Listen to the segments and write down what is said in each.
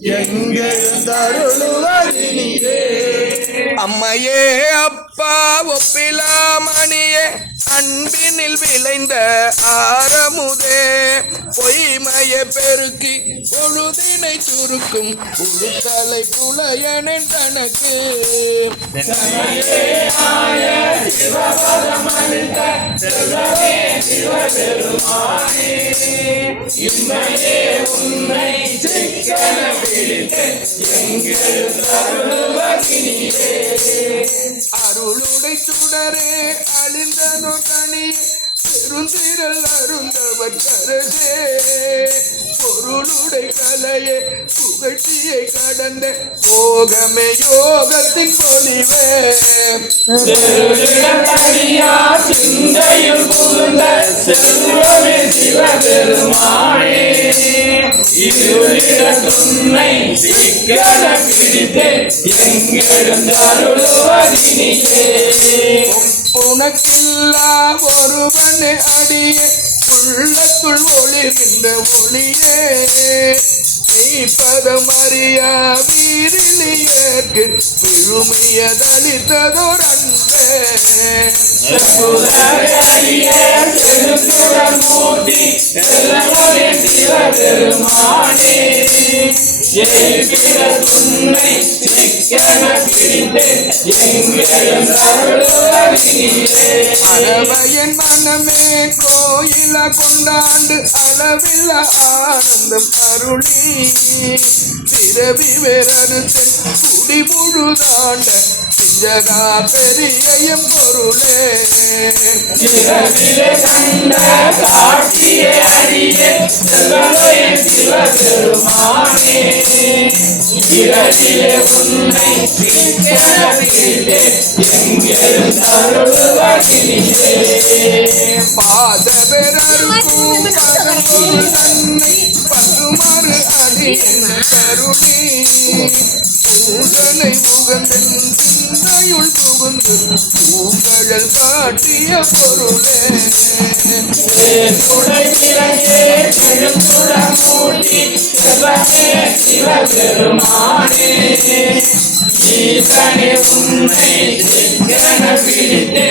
எங்கெழுந்தருளுவதினியே அம்மையே அப்பா ஒப்பிலாமணியே அன்பினில் விளைந்த ஆரமுதே. பொய்மையை பெருக்கி பொழுதினை சுருக்கும் உடுத்தலை புலையனின் தனக்கு. உன்னை அருளுடை சுடரே அழிந்தனோ கனி பெருந்திரல் அருந்தவர் கரசே பொருளுடை கலையே புகழ்ச்சியை கடந்த போகமே யோகத்தின் பொலிவே. திருவிழத்தடியார் சிந்தையில் புகுந்த உனக்கில்லா ஒருவனே அடியே உள்ளத்துள் ஒளிர்கின்ற ஒளியே. மெய்ப்பதம் அறியா வீரிலியற்கு விழுமியதளித்ததோர் அன்பே செப்புதறிய செழுந்துடன் மனமே கோயில கொண்டாண்டு அளவில் ஆனந்தம் அருளி. பிறவி வேறறுத்தன் குடி முழுதாண்ட பிஞ்சகா பெரியம் பொருளே கண்ட காட்சியை அறிய சிவபெருமானே இரவிலே உன்னை சிக்கன பிடித்து எங்கெழுந்தருளுவதினியே பாத தன்னை அடியன பூதனை சிந்தையுள் புகுந்து பூங்கழல் காட்டிய பொருளே எழுந்துட மூட்டி செல்வமே சிவபெருமானே ஈசனே உன்னை பிடித்து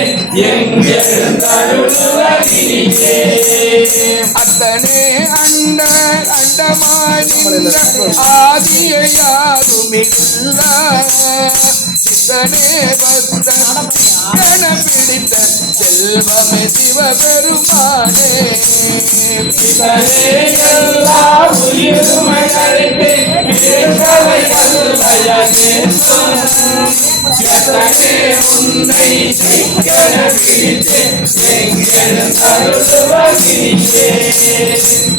அத்தனே அண்ட அண்டமாய் யாருமில்ல சித்தனே என பிடித்த செல்வமே சிவபெருமானே. சிவனே எல்லா உயிருமை அழைத்து எத்தனே உன்னை சிக்கன பிடித்து எங்கெழுந்தருளுவதினியே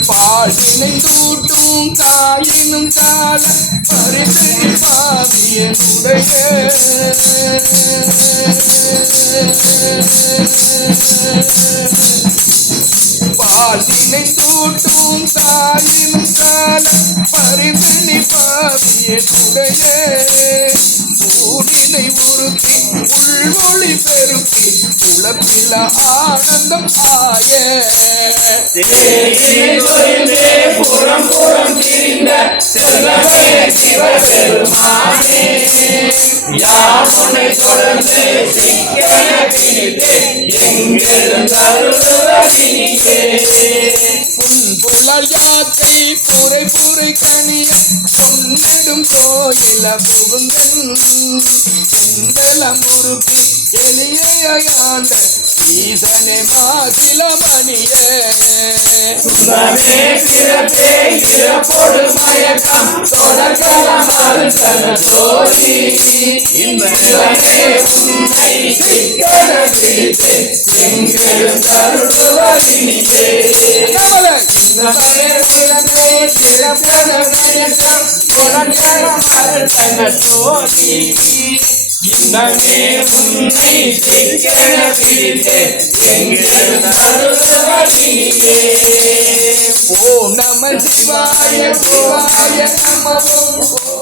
பாடினை தூட்டும் தாயினும் கால பரிசை பாவியனுடைய பாலினை தூட்டும் தாயினும் கால பரிசனி பாவியனுடைய உழப்பில ஆனந்தம் ஆய புறம் புறம் திரிந்த செல்வமே சிவபெருமானே. யார் உன்னை தொடர்ந்து சிக்கன பிடித்து யாக்கை புரை புரை கனிய பொன்னெடும் கோயில புகுந்தன் செந்தல முறுக்கி எளியாண்ட ஈசனே மாசில மணியே. சுந்தமே பிறப்பே இறப்போடு மயக்கம். தொடர்கலம் அருந்தன சோதி இன்பமே உன்னை இறப்போடு மயக்கம். தொடர்கலம் அருந்தன சோதி இன்பமே உன்னை சிக்கன ஓம் நம சிவாய சிவாய நம.